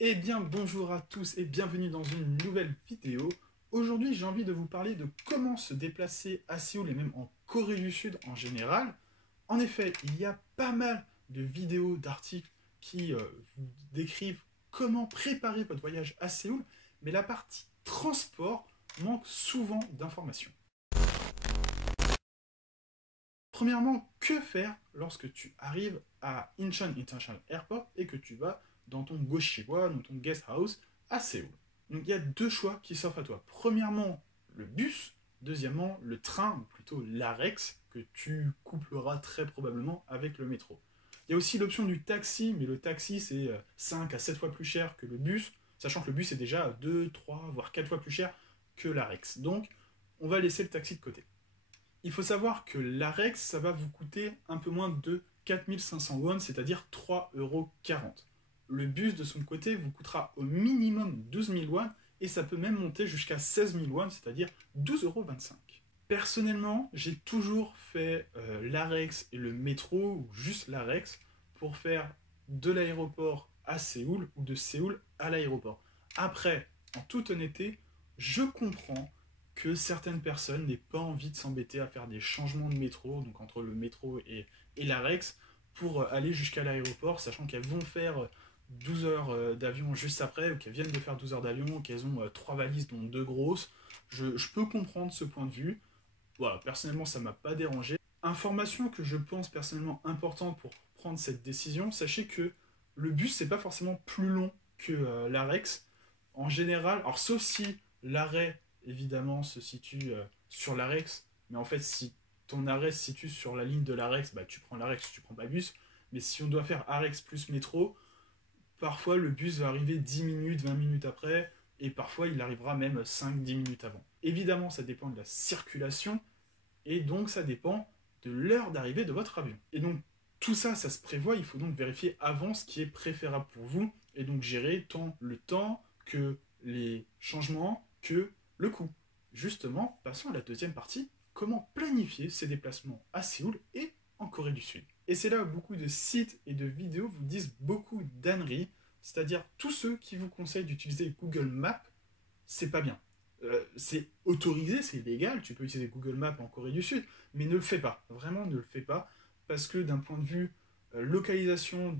Eh bien, bonjour à tous et bienvenue dans une nouvelle vidéo. Aujourd'hui, j'ai envie de vous parler de comment se déplacer à Séoul et même en Corée du Sud en général. En effet, il y a pas mal de vidéos, d'articles qui vous décrivent comment préparer votre voyage à Séoul, mais la partie transport manque souvent d'informations. Premièrement, que faire lorsque tu arrives à Incheon International Airport et que tu vas dans ton goshiwa, dans ton guest house à Séoul? Donc il y a deux choix qui s'offrent à toi. Premièrement, le bus. Deuxièmement, le train, ou plutôt l'AREX, que tu coupleras très probablement avec le métro. Il y a aussi l'option du taxi, mais le taxi c'est 5 à 7 fois plus cher que le bus, sachant que le bus est déjà 2, 3, voire 4 fois plus cher que l'AREX. Donc on va laisser le taxi de côté. Il faut savoir que l'AREX, ça va vous coûter un peu moins de 4500 won, c'est-à-dire 3,40 €. Le bus, de son côté, vous coûtera au minimum 12 000 won, et ça peut même monter jusqu'à 16 000 won, c'est-à-dire 12,25 €. Personnellement, j'ai toujours fait l'AREX et le métro, ou juste l'AREX, pour faire de l'aéroport à Séoul, ou de Séoul à l'aéroport. Après, en toute honnêteté, je comprends que certaines personnes n'aient pas envie de s'embêter à faire des changements de métro, donc entre le métro et l'AREX, pour aller jusqu'à l'aéroport, sachant qu'elles vont faire 12 heures d'avion juste après, ou qu'elles viennent de faire 12 heures d'avion, qu'elles ont 3 valises, dont 2 grosses. Je peux comprendre ce point de vue. Voilà, personnellement, ça m'a pas dérangé. Information que je pense personnellement importante pour prendre cette décision, sachez que le bus, c'est pas forcément plus long que l'AREX. En général, alors sauf si l'arrêt évidemment se situe sur l'Arex, mais en fait si ton arrêt se situe sur la ligne de l'Arex, bah tu prends l'Arex, tu prends pas le bus, mais si on doit faire Arex plus métro, parfois le bus va arriver 10 minutes, 20 minutes après, et parfois il arrivera même 5-10 minutes avant. Évidemment ça dépend de la circulation, et donc ça dépend de l'heure d'arrivée de votre avion. Et donc tout ça, ça se prévoit, il faut donc vérifier avant ce qui est préférable pour vous, et donc gérer tant le temps que les changements, que le coût. Justement, passons à la deuxième partie, comment planifier ses déplacements à Séoul et en Corée du Sud. Et c'est là où beaucoup de sites et de vidéos vous disent beaucoup d'âneries, c'est-à-dire tous ceux qui vous conseillent d'utiliser Google Maps, c'est pas bien. C'est autorisé, c'est illégal, tu peux utiliser Google Maps en Corée du Sud, mais ne le fais pas, vraiment ne le fais pas, parce que d'un point de vue localisation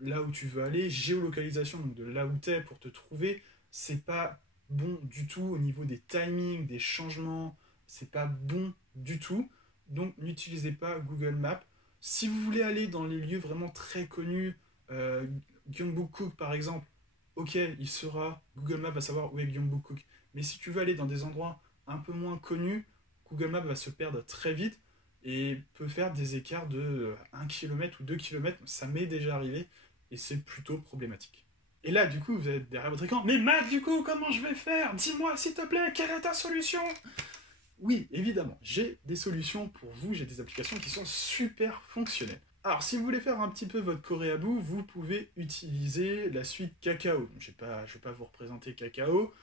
là où tu veux aller, géolocalisation donc de là où tu es pour te trouver, c'est pas bon du tout au niveau des timings, des changements, c'est pas bon du tout. Donc n'utilisez pas Google Maps. Si vous voulez aller dans les lieux vraiment très connus, Gyeongbokgung par exemple, ok, Google Maps va savoir où est Gyeongbokgung. Mais si tu veux aller dans des endroits un peu moins connus, Google Maps va se perdre très vite et peut faire des écarts de 1 km ou 2 km. Ça m'est déjà arrivé et c'est plutôt problématique. Et là, du coup, vous êtes derrière votre écran. Mais Matt, du coup, comment je vais faire? Dis-moi, s'il te plaît, quelle est ta solution? Oui, évidemment, j'ai des solutions pour vous, j'ai des applications qui sont super fonctionnelles. Alors, si vous voulez faire un petit peu votre Corée à bout, vous pouvez utiliser la suite Kakao. Je ne vais pas vous représenter Kakao,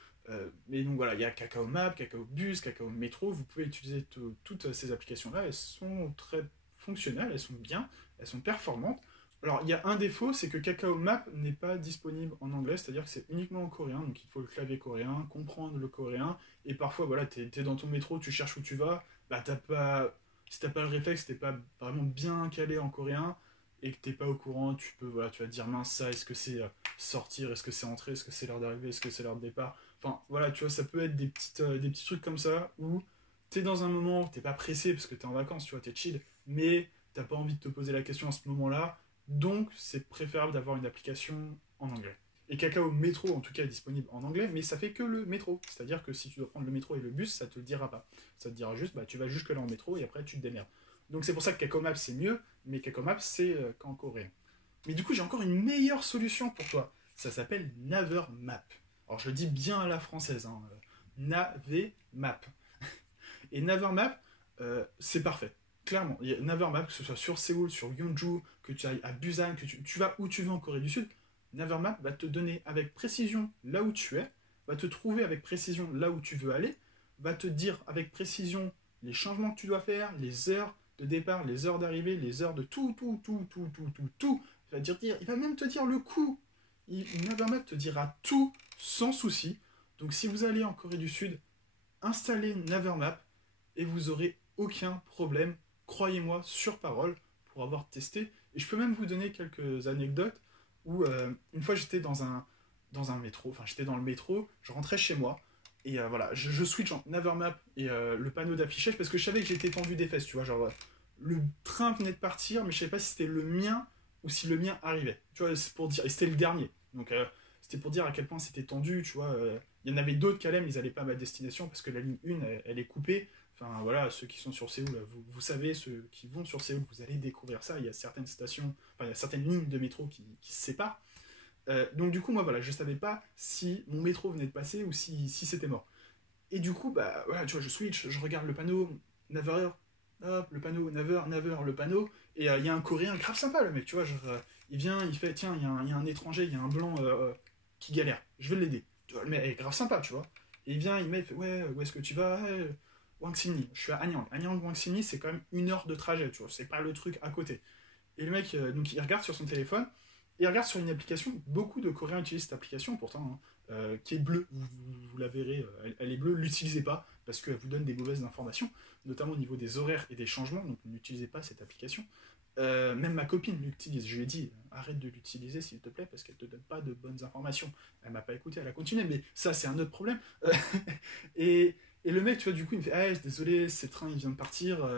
mais donc voilà, il y a Kakao Map, Kakao Bus, Kakao Métro. Vous pouvez utiliser toutes ces applications-là. Elles sont très fonctionnelles, elles sont bien, elles sont performantes. Alors, il y a un défaut, c'est que Kakao Map n'est pas disponible en anglais, c'est-à-dire que c'est uniquement en coréen, donc il faut le clavier coréen, comprendre le coréen, et parfois, voilà, t'es dans ton métro, tu cherches où tu vas, bah si t'as pas le réflexe, t'es pas vraiment bien calé en coréen, et que t'es pas au courant, voilà, tu vas te dire, mince, ça, est-ce que c'est sortir, est-ce que c'est entrer, est-ce que c'est l'heure d'arrivée, est-ce que c'est l'heure de départ, enfin, voilà, tu vois, ça peut être des petits trucs comme ça, où t'es dans un moment, t'es pas pressé, parce que t'es en vacances, tu vois, t'es chill, mais t'as pas envie de te poser la question à ce moment-là, donc c'est préférable d'avoir une application en anglais. Et Kakao Métro, en tout cas, est disponible en anglais, mais ça fait que le métro. C'est-à-dire que si tu dois prendre le métro et le bus, ça te le dira pas. Ça te dira juste, bah, tu vas jusque là en métro et après tu te démerdes. Donc c'est pour ça que Kakao Maps c'est mieux, mais Kakao Maps c'est qu'en coréen. Mais du coup, j'ai encore une meilleure solution pour toi. Ça s'appelle Naver Map. Alors je le dis bien à la française, hein. Naver Map. Et Navermap, c'est parfait. Clairement, Navermap, que ce soit sur Séoul, sur Gyeongju, que tu ailles à Busan, que tu vas où tu veux en Corée du Sud, Navermap va te donner avec précision là où tu es, va te trouver avec précision là où tu veux aller, va te dire avec précision les changements que tu dois faire, les heures de départ, les heures d'arrivée, les heures de tout. Il va même te dire le coût. Navermap te dira tout sans souci. Donc si vous allez en Corée du Sud, installez Navermap et vous aurez aucun problème, croyez-moi, sur parole, pour avoir testé. Et je peux même vous donner quelques anecdotes où une fois j'étais dans un métro, enfin j'étais dans le métro, je rentrais chez moi, et voilà, je switch en Navermap et le panneau d'affichage parce que je savais que j'étais tendu des fesses, tu vois, genre le train venait de partir, mais je savais pas si c'était le mien ou si le mien arrivait, tu vois, c'est pour dire, et c'était le dernier, donc c'était pour dire à quel point c'était tendu, tu vois, il y en avait d'autres qui allaient, mais ils allaient pas à ma destination parce que la ligne 1, elle est coupée. Enfin voilà, ceux qui sont sur Séoul, vous savez, ceux qui vont sur Séoul, vous allez découvrir ça. Il y a certaines stations, enfin il y a certaines lignes de métro qui se séparent. Donc du coup, moi voilà, je savais pas si mon métro venait de passer ou si c'était mort. Et du coup, bah voilà, tu vois, je switch, je regarde le panneau, 9h, hop, le panneau, 9h, 9h, le panneau, et il y a un Coréen grave sympa, le mec, tu vois, genre, il vient, il fait, tiens, il y a un étranger, il y a un blanc qui galère, je vais l'aider. Tu vois, le mec est grave sympa, tu vois. Et il vient, il fait, ouais, où est-ce que tu vas? Ouais, Wangsinmi, je suis à Anyang. Anyang, Wangsinmi, c'est quand même 1 heure de trajet, tu vois, c'est pas le truc à côté. Et le mec, donc il regarde sur son téléphone, et il regarde sur une application, beaucoup de Coréens utilisent cette application pourtant, hein, qui est bleue, vous la verrez, elle est bleue, l'utilisez pas, parce qu'elle vous donne des mauvaises informations, notamment au niveau des horaires et des changements, donc n'utilisez pas cette application. Même ma copine l'utilise, je lui ai dit, arrête de l'utiliser s'il te plaît, parce qu'elle te donne pas de bonnes informations. Elle m'a pas écouté, elle a continué, mais ça c'est un autre problème. et, et le mec, tu vois, du coup, il me fait, ah, désolé, c'est le train, il vient de partir,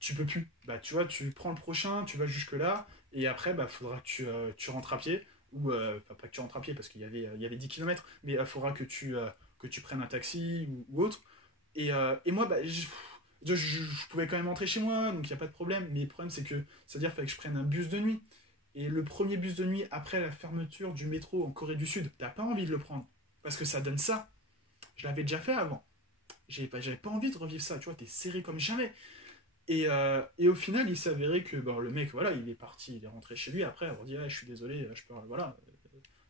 tu peux plus. Bah, tu vois, tu prends le prochain, tu vas jusque-là, et après, bah, faudra que tu rentres à pied, ou pas que tu rentres à pied, parce il y avait 10 km, mais il faudra que tu prennes un taxi ou autre. Et moi, bah, je pouvais quand même rentrer chez moi, donc il n'y a pas de problème, mais le problème, c'est que c'est-à-dire qu'il fallait que je prenne un bus de nuit. Et le premier bus de nuit après la fermeture du métro en Corée du Sud, t'as pas envie de le prendre, parce que ça donne ça. Je l'avais déjà fait avant. J'avais pas envie de revivre ça, tu vois, t'es serré comme jamais. Et au final, il s'est avéré que bon, le mec, voilà, il est parti, il est rentré chez lui. Après, on dit, ah, je suis désolé, je peux, voilà,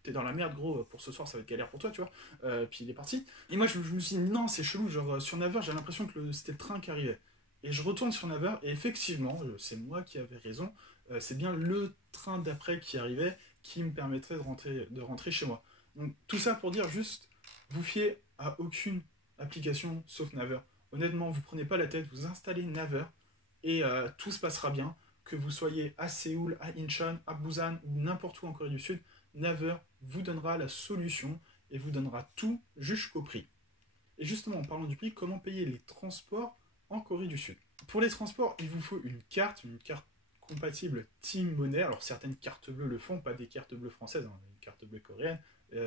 t'es dans la merde, gros, pour ce soir, ça va être galère pour toi, tu vois. Puis il est parti. Et moi, je me suis dit, non, c'est chelou, genre, sur Naver, j'ai l'impression que c'était le train qui arrivait. Et je retourne sur Naver, et effectivement, c'est moi qui avais raison, c'est bien le train d'après qui arrivait qui me permettrait de rentrer chez moi. Donc, tout ça pour dire juste, vous fiez à aucune application sauf Naver. Honnêtement, vous prenez pas la tête, vous installez Naver, et tout se passera bien. Que vous soyez à Séoul, à Incheon, à Busan ou n'importe où en Corée du Sud, Naver vous donnera la solution et vous donnera tout jusqu'au prix. Et justement, en parlant du prix, comment payer les transports en Corée du Sud? Pour les transports, il vous faut une carte compatible Team Money. Alors certaines cartes bleues le font, pas des cartes bleues françaises, hein, des cartes bleues coréennes.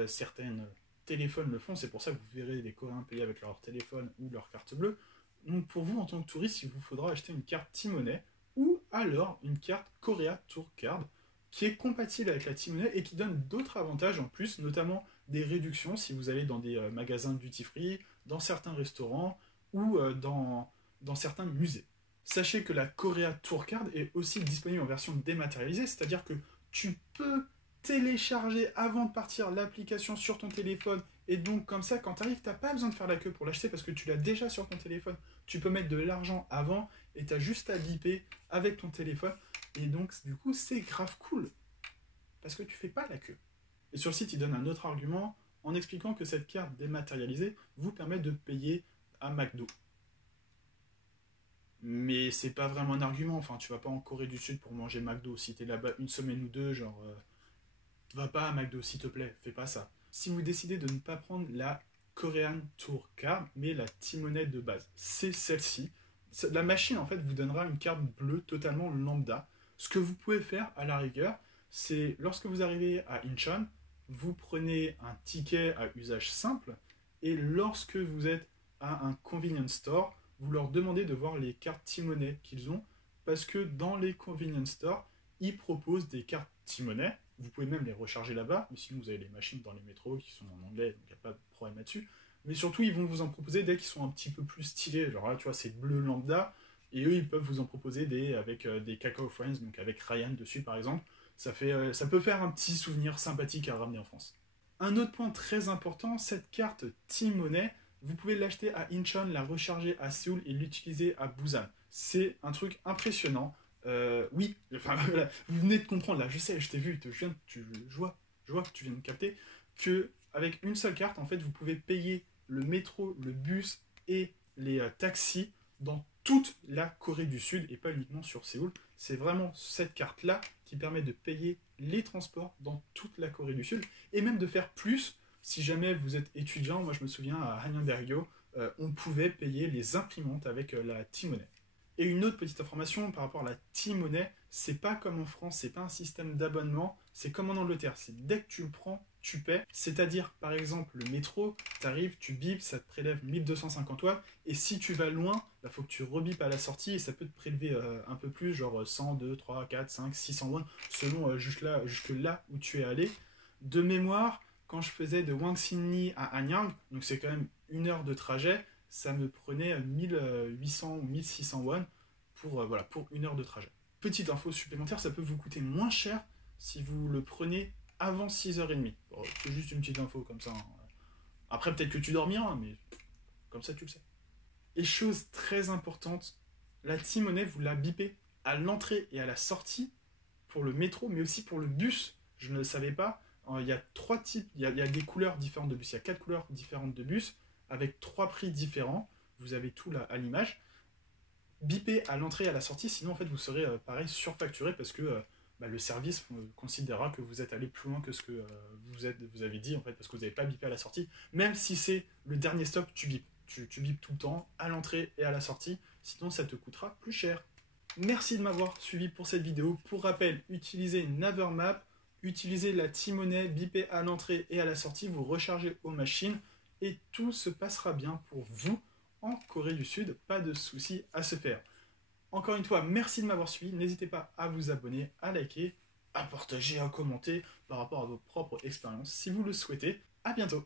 Certaines téléphones le font, c'est pour ça que vous verrez des Coréens payer avec leur téléphone ou leur carte bleue. Donc pour vous, en tant que touriste, il vous faudra acheter une carte T-Money ou alors une carte Korea Tour Card qui est compatible avec la T-Money et qui donne d'autres avantages en plus, notamment des réductions si vous allez dans des magasins duty free, dans certains restaurants ou dans certains musées. Sachez que la Korea Tour Card est aussi disponible en version dématérialisée, c'est-à-dire que tu peux télécharger avant de partir l'application sur ton téléphone et donc comme ça quand tu arrives t'as pas besoin de faire la queue pour l'acheter parce que tu l'as déjà sur ton téléphone, tu peux mettre de l'argent avant et tu as juste à biper avec ton téléphone et donc du coup c'est grave cool parce que tu fais pas la queue. Et sur le site il donne un autre argument en expliquant que cette carte dématérialisée vous permet de payer à McDo. Mais c'est pas vraiment un argument, enfin tu vas pas en Corée du Sud pour manger McDo, si t'es là-bas une semaine ou deux, genre va pas à McDo, s'il te plaît, fais pas ça. Si vous décidez de ne pas prendre la Korean Tour Card, mais la T-Money de base, c'est celle-ci. La machine, en fait, vous donnera une carte bleue totalement lambda. Ce que vous pouvez faire, à la rigueur, c'est lorsque vous arrivez à Incheon, vous prenez un ticket à usage simple, et lorsque vous êtes à un convenience store, vous leur demandez de voir les cartes T-Money qu'ils ont, parce que dans les convenience stores, ils proposent des cartes T-Money. Vous pouvez même les recharger là-bas, mais sinon vous avez les machines dans les métros qui sont en anglais, donc il n'y a pas de problème là-dessus. Mais surtout, ils vont vous en proposer des qui sont un petit peu plus stylés. Genre là, tu vois, c'est bleu lambda, et eux, ils peuvent vous en proposer des avec des Kakao Friends, donc avec Ryan dessus par exemple. Ça peut faire un petit souvenir sympathique à ramener en France. Un autre point très important, cette carte T-Money, vous pouvez l'acheter à Incheon, la recharger à Séoul et l'utiliser à Busan. C'est un truc impressionnant. Oui, enfin voilà, vous venez de comprendre là, je sais, je t'ai vu, je je vois que tu viens de capter, que avec une seule carte, en fait, vous pouvez payer le métro, le bus et les taxis dans toute la Corée du Sud et pas uniquement sur Séoul. C'est vraiment cette carte-là qui permet de payer les transports dans toute la Corée du Sud et même de faire plus si jamais vous êtes étudiant. Moi, je me souviens à Hanwha-daegu, on pouvait payer les imprimantes avec la T-Money. Et une autre petite information par rapport à la T-Money, c'est pas comme en France, c'est pas un système d'abonnement, c'est comme en Angleterre. C'est dès que tu le prends, tu paies. C'est-à-dire, par exemple, le métro, tu arrives, tu bipes, ça te prélève 1250 watts. Et si tu vas loin, il faut que tu rebipes à la sortie et ça peut te prélever un peu plus, genre 100, 2, 3, 4, 5, 600 watts, selon jusque là où tu es allé. De mémoire, quand je faisais de Wangsinli à Anyang, donc c'est quand même 1 heure de trajet, ça me prenait 1800 ou 1600 won pour 1 heure de trajet. Petite info supplémentaire, ça peut vous coûter moins cher si vous le prenez avant 6h30. Bon, c'est juste une petite info comme ça. Hein. Après, peut-être que tu dormiras, mais comme ça, tu le sais. Et chose très importante, la T-Money, vous la bipez à l'entrée et à la sortie pour le métro, mais aussi pour le bus. Je ne le savais pas. Il y a 3 types, il y a des couleurs différentes de bus. Il y a 4 couleurs différentes de bus avec 3 prix différents. Vous avez tout là à l'image. Bipez à l'entrée et à la sortie, sinon en fait vous serez pareil surfacturé parce que le service considérera que vous êtes allé plus loin que ce que vous avez dit en fait parce que vous n'avez pas bipé à la sortie. Même si c'est le dernier stop, tu bipes. Tu bipes tout le temps à l'entrée et à la sortie, sinon ça te coûtera plus cher. Merci de m'avoir suivi pour cette vidéo. Pour rappel, utilisez Navermap, utilisez la T-Money, bipez à l'entrée et à la sortie, vous rechargez aux machines et tout se passera bien pour vous en Corée du Sud. Pas de soucis à se faire. Encore une fois, merci de m'avoir suivi. N'hésitez pas à vous abonner, à liker, à partager, à commenter par rapport à vos propres expériences si vous le souhaitez. À bientôt.